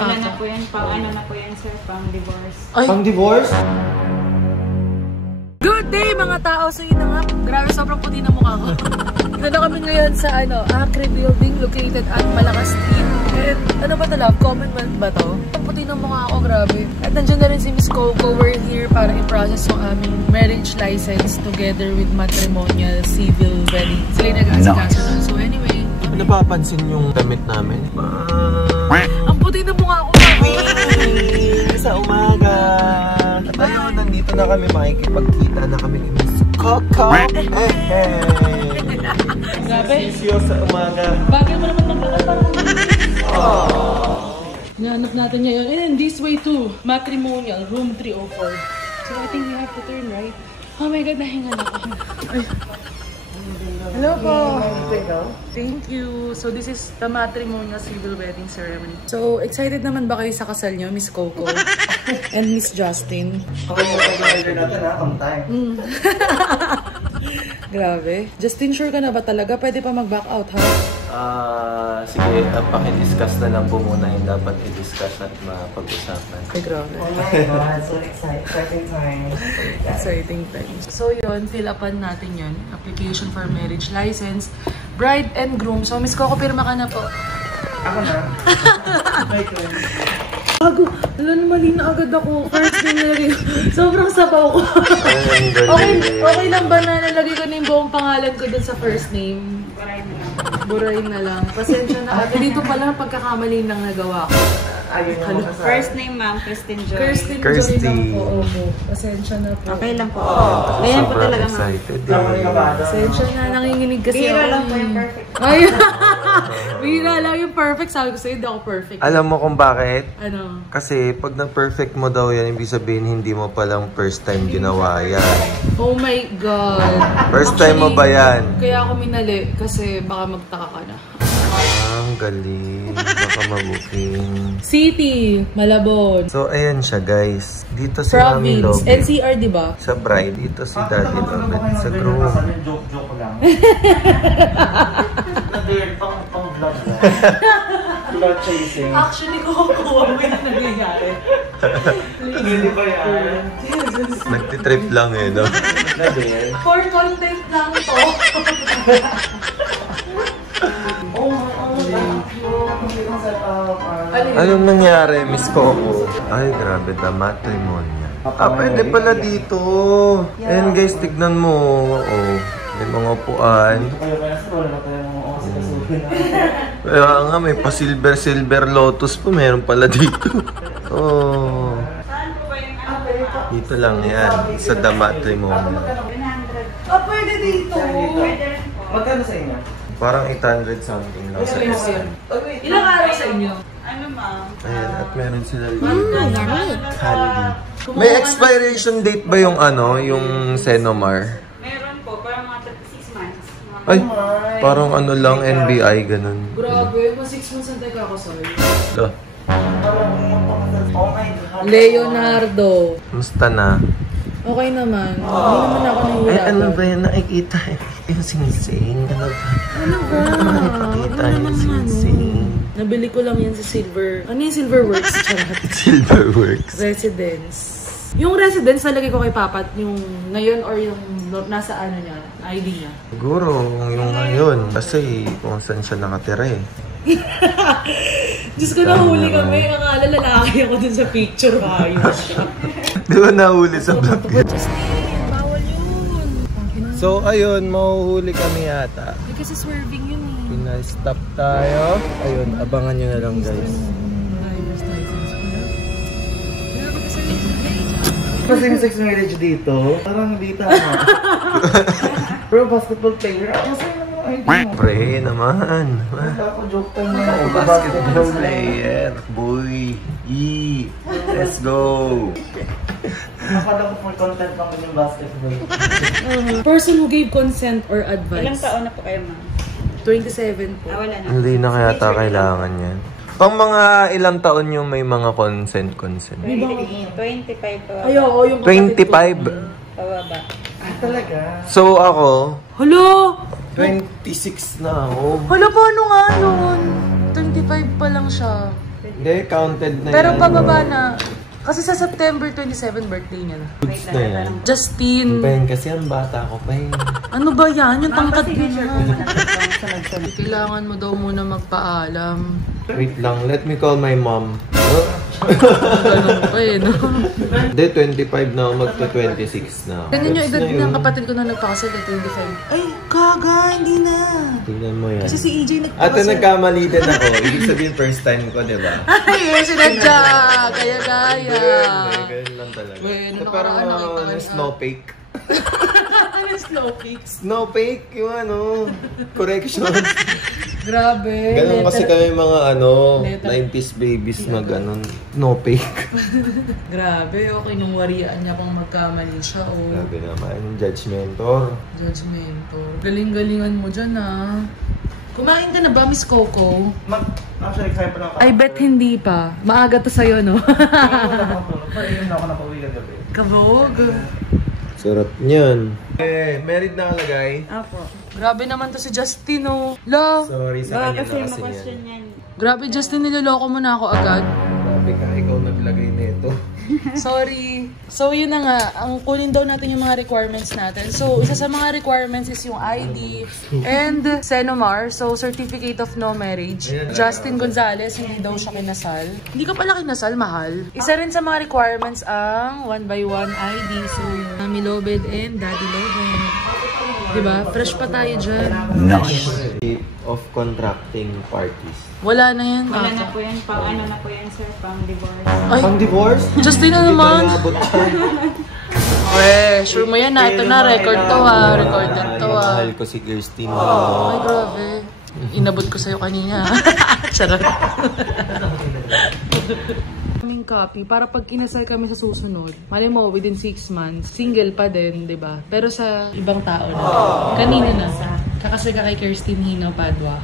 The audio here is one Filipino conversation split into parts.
Wala na po yan, pang ano na po yan sir, pang divorce. Pang divorce? Good day mga tao! So yun na nga, grabe sobrang puti na mukha ko. Ito na kami ngayon sa Acre Building located at Malakas Street. And ano ba ito love? Commonwealth ba to? Ang puti na mukha ko, grabe. At nandiyan na rin si Miss Coco. We're here para i-process yung aming marriage license together with matrimonial civil wedding. Sila yung nag-asikaso nun. So anyway. Napapansin yung damit namin. Ang puti na mukha ko. Sa umaga. At ayun, nandito na kami, makikipagkita na kami ni Miss Coco. Hey! Grabe. Sisyo sa umaga. Bagay mo naman magkakal parang hinahanap natin niya yun. And this way too, matrimonial, room 304. So I think we have to turn right. Oh my God, nahinga na ako. Ay. Hello po! Thank you! So this is the matrimonial civil wedding ceremony. So excited naman ba kayo sa kasal nyo, Miss Coco? And Miss Justin? Okay, mag-order natin ha, on time. Grabe. Justin, sure ka na ba talaga? Pwede pa mag-back out, ha? Sige, pakidiscuss na lang po muna yung dapat i-discuss at mapag-usapan. Ay, grabe. Oh my God, so exciting times. Exciting times. So yun, fill upan natin yun. Application for marriage license. Bride and groom. So Miss Coco, pirma ka na po. Ako na. Bago, wala na mali na agad ako. First name nalagay ko. Sobrang sabaw ko. Okay lang ba na nalagay ko na yung buong pangalan ko dun sa first name? Buray na lang. Pasensya na ate. Dito pala pagkakamali lang nagawa ko. Ayun. First name ma'am, Christine Joy. Joy lang po. Pasensya na po. Okay lang po. Ganyan po talaga ma'am. Pasensya na, nanginginig kasi Bira ako. lang po yung perfect. Ay, bira lang yung perfect. Sabi ko sa'yo, hindi ako perfect. Alam mo kung bakit? Ano? Kasi pag na-perfect mo daw yan, ibig sabihin hindi mo palang first time ginawa yan. Oh my God. First time mo ba yan? Kaya ako minali kasi baka magtaka ka na. Ang galing. Baka mabuking. City, Malabon. So, ayan siya guys. Dito si Mami Province. Lobe. NCR, di ba? Sa bride, dito si Daddy Lobe. Sa groom. Joke lang. Pang-vlog lang. Vlog chasing. Actually, kukuha mo yung nangyayari. Hindi ba yan? Nagtitrip lang eh, no? For content lang to. Anong nangyari, Miss Coco? Ay, grabe, the matrimonya. Pwede pala dito. Ayan guys, tignan mo. Oh, may mga upuan. Kaya nga, may pa-silver lotus po. Meron pala dito. Oh. Dito lang yan, sa the matrimonya. Pwede dito. Magkano sa inyo? Parang 800 something lang sa isa. Ilang araw sa inyo? Ano ma'am? Ayan, at meron sila candy. May expiration date ba yung yung Senomar? Meron po, parang mga 36 months. Ay, parang ano lang, NBI, ganun. Grabe, 6 months ang tayo kakasal. Ito. Oh my God. Leonardo. Musta na? Okay naman. Hindi naman ako Ay, nahihirapan. ano ba yan? Nakikita yung sing-sing. Ano ba? Ano ba? Nakikita yung sing-sing. Nabili ko lang yan sa Silver. Ano yung Silverworks? Charot. Silverworks. Residence. Yung residence, nalagay ko kay Papa, yung ngayon or yung nasa ano niya, ID niya. Siguro, yung ngayon. Kasi kung saan siya nakatira eh. Diyos ko, nahuli kami. Akala lalaki ako dun sa picture. Ayos siya. Di ba nahuli sa vlog? Bawal yun. So, ayun, mahuhuli kami yata. Kasi swerving yun eh. Pina-stop tayo. Ayun, abangan nyo na lang guys. Same-sex marriage dito? Parang hindi tama. Bro, basketball player. Kasi Pre naman. ako joke time na ako. Basketball player. Boy. Let's go. Nakala ko for content lang yung basketball. Person who gave consent or advice. Ilang taon na po kayo ma'am? 27 po. Wala na. Hindi na kaya kailangan yan. Pang mga ilang taon yung may mga consent. 25 po. Ay, oo, yung 25? Pababa. Talaga? So ako, Hello! 26 na ako. Hala, paano nga yun? 25 pa lang siya. Hindi, counted na Pero yan. pababa na. Kasi sa September 27 birthday niya na. Goods na yan. Justin. Ben, kasi ang bata ko pa eh. Ano ba yan? Yung tangkad mo Signature ko na. na sunod-sunod. Kailangan mo daw muna magpaalam. Wait lang, let me call my mom. Oh. Ganun pa eh, no? Hindi, 25 na ako, magto-26 na ako. Ganyan yung Gets edad na yun. ng kapatid ko na nagpakasal eh, 25. Ay, kaga, hindi na. Tingnan mo yan. Kasi si EJ Ate, nagpakasal. nagkamali din ako. Ibig sabihin, first time ko, di ba? Ay, sinadya! Gaya-gaya. Ganyan lang talaga. Bueno, Ito parang nakita ka na. snowflake. Ano slow fix? Snowflake, yung ano, correction. Grabe. Ganun kasi kami mga Letter. 90s babies mag snowflake. Grabe, okay nung warian niya kung magkamali siya, oh. Grabe naman, judgmentor. Judgmental. Galing-galingan mo dyan, ah. Kumain ka na ba, Miss Coco? Actually, kaya pa lang ako. I bet hindi pa. Maaga to sa'yo, no? Painom na ako na pauwi kagabi. Kabog. Sarap niyan. Eh, married na kalagay. Opo. Grabe naman to si Justin, oh. La. Sorry sa kanya Kasi na kasi ma-question yan. yan. Grabe, Justin, niloloko mo na ako agad. Grabe ka, ikaw naglagay nito. Sorry. So, yun na nga. Ang kunin daw natin yung mga requirements natin. So, isa sa mga requirements is yung ID and Senomar. So, Certificate of No Marriage. Justin Gonzalez, hindi daw siya kinasal. Hindi ka pala kinasal, mahal. Isa rin sa mga requirements ang 1x1 ID. So, Mami Lobed and Daddy Lobed. Diba? Fresh pa tayo dyan. Of contracting parties. Wala na yan. Wala na ata. po yan. Pang ano na po yan, sir. Pang divorce. Ay, Pang divorce? Justin na Hindi naman. pa naabot siya. Sure mo yan na. Ito na, record to ha. Recorded to Yung ha. mahal ko si Kirstine. Ay, grabe. Inabot ko sa'yo kanina. Charot. Kaming copy para pag kinasal kami sa susunod, mali mo, within 6 months, single pa din, di ba? Pero sa ibang tao na. Kanina na. Kakasal ka kay Kirstine Hino Padua.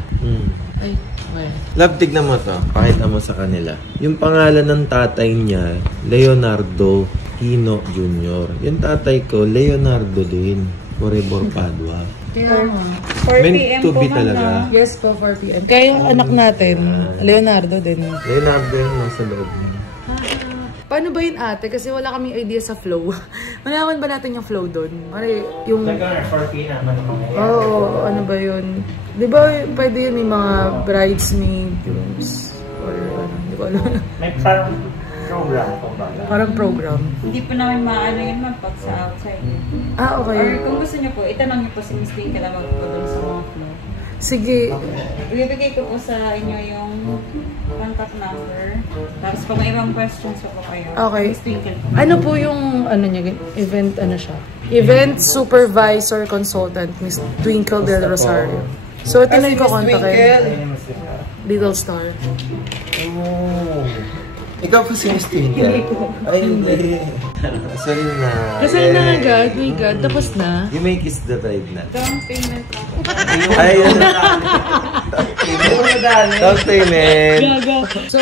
Ay, well. Love, tignan mo to. Pakita mo sa kanila. Yung pangalan ng tatay niya, Leonardo Hino Jr. Yung tatay ko, Leonardo din. Forever Padua. Kaya nga. 4 Meant p.m. to po be ma'am, talaga. no? Yes po, 4 p.m. Kaya yung anak natin, Leonardo din. Leonardo yung nasa loob. Paano ba yun ate? Kasi wala kaming idea sa flow. Malaman ba natin yung flow doon? Ano yung... Nagkakaroon, 4K naman naman. Oo, ano ba yun? Di ba pwede yun may mga bridesmaid rooms? Or ano, di ko alam. May parang program kung baga. Parang program. Hindi po namin maano yun ma'am pag sa outside. Ah, Or okay. kung gusto niyo po, itanong niyo po si Miss Twinkle lang magpapagod sa mga flow. Sige. Ibibigay ko po sa inyo yung contact number. Tapos kung may ibang questions po kayo, Okay. Miss Twinkle po. Ano po yung ano niya, event ano siya? Event Supervisor Consultant, Miss Twinkle Del Rosario. So, ito na yung kukontak kayo. Little Star. Oh. Ikaw po si Miss Twinkle? Ay, hindi. Sorry na. Kasi na agad, my God, tapos na. You may kiss the bride na. Down payment po. Ay, yun. Down payment. Gaga. So,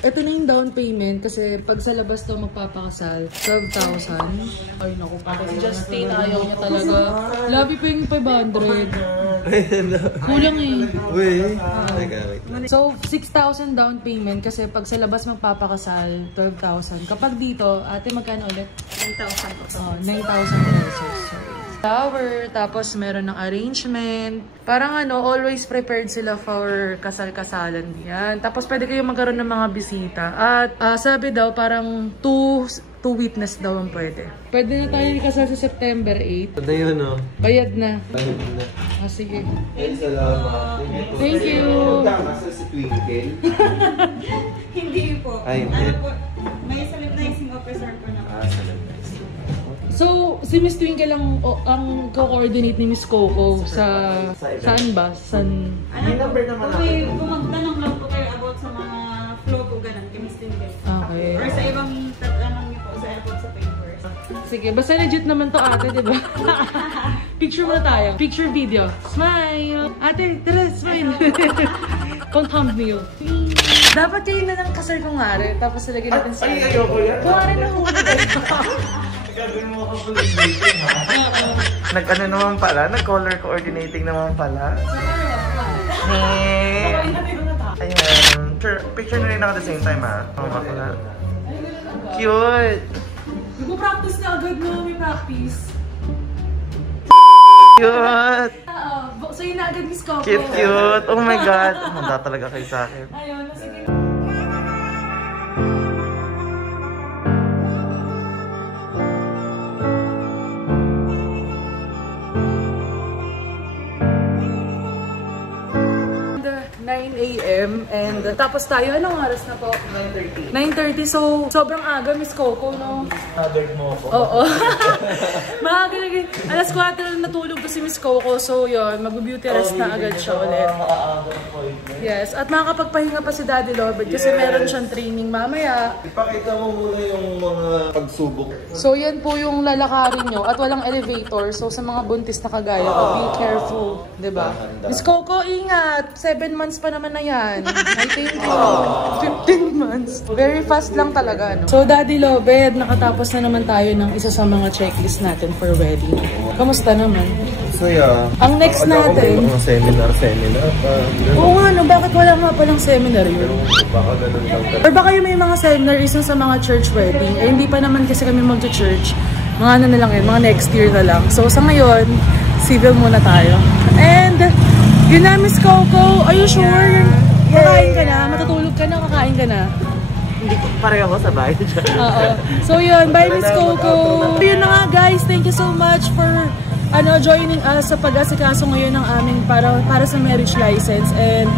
ito na yung down payment kasi pag sa labas daw magpapakasal, 12,000. Ay, naku, pati si Justin, ayaw niya talaga. Labi pa yung 500. Kulang eh. Uy. Teka, wait. So, 6,000 down payment kasi pag sa labas magpapakasal, 12,000. Kapag dito, ate, magkano ulit? 9,000 po. Oh, 9,000 pesos. Sorry. Flower, tapos meron ng arrangement. Parang ano, always prepared sila for kasal-kasalan. Yan. Tapos pwede kayo magkaroon ng mga bisita. At sabi daw, parang two witness daw ang pwede. Pwede na tayo ikasal sa September 8. Ano yun, oh? Bayad na. Bayad na. Sige. Ay, salamat. Thank you. Magkakasal si Twinkle. Hindi po. Ay, hindi. Ano po, may sanitizing officer po na. Salamat. So, si Miss Twinkle ang co-coordinate ni Miss Coco sa... Saan ba? San... Ano po? Kung magtanong lang po kayo about sa mga flow po ganun, kay Miss Twinkle. Okay. Or sa ibang tatanong niyo po sa airport sa papers. Sige, basta legit naman to ate, di ba? Picture muna tayo. Picture video. Smile! Ate, tara, smile! Kung thumbnail. Dapat kayo na ng kasal kung ngari, tapos nilagyan natin sa... Ay, ayoko yan. Kung ngari na huli. Gagawin mo ako full meeting, ha? Nag-ano naman pala? Nag-color coordinating naman pala? Ayan. Picture na rin ako at the same time, ha? Oh, bakla. Cute! Nag-practice na agad no, may practice. Cute! Oo, sa'yo na agad, Miss Coco. Cute! Oh my God! Handa talaga kayo sa akin. Ayun, sige. AM and tapos tayo, anong oras na po? 9:30. 9:30, so sobrang aga, Miss Coco, no? Standard mo ako. Oo. Maaga lagi. Alas 4 na natulog ko si Miss Coco, so yun, mag-beauty rest na agad siya ulit. Yes, at makakapagpahinga pa si Daddy Lovett kasi meron siyang training mamaya. Ipakita mo muna yung mga pagsubok. So yan po yung lalakarin nyo at walang elevator, so sa mga buntis na kagaya ko, be careful, diba? Miss Coco, ingat! 7 months pa naman na yan. I think 15 months. Very fast lang talaga, no? So, Daddy Lovett, nakatapos na naman tayo ng isa sa mga checklist natin for wedding. Kamusta naman? Saya. Ang next natin... Mga seminar pa. Oo nga, no? Bakit wala nga palang seminar yun? Baka ganun lang talaga. Or baka yung may mga seminar isa sa mga church wedding. Eh, hindi pa naman kasi kami mag-church. Mga ano na lang yun, mga next year na lang. So, sa ngayon, civil muna tayo. And... yun na, Miss Coco. Are you sure? Kakain ka na? Matutulog ka na? Kakain ka na? Hindi ko pareho ako sa bahay. Oo. So yun, bye Miss Coco. Yun na nga guys, thank you so much for joining us sa pag-asikaso ngayon ng aming para sa marriage license. And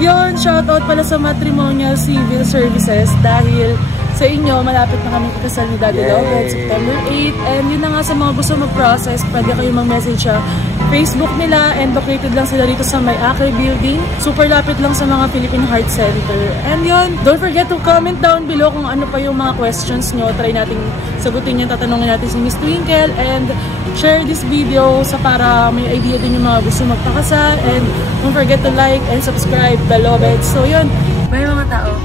yun, shoutout pala sa Matrimonial Civil Services dahil sa inyo, malapit na kami ikasal ni Daddy Lovett, September 8. And yun na nga sa mga gusto mag-process, pwede kayo mag-message sa Facebook nila and located lang sila dito sa May Acre Building. Super lapit lang sa mga Philippine Heart Center. And yun, don't forget to comment down below kung ano pa yung mga questions nyo. Try natin sagutin yung tatanungin natin si Miss Twinkle and share this video sa para may idea din yung mga gusto magpakasal. And don't forget to like and subscribe the Lovett. So yun, bye mga tao.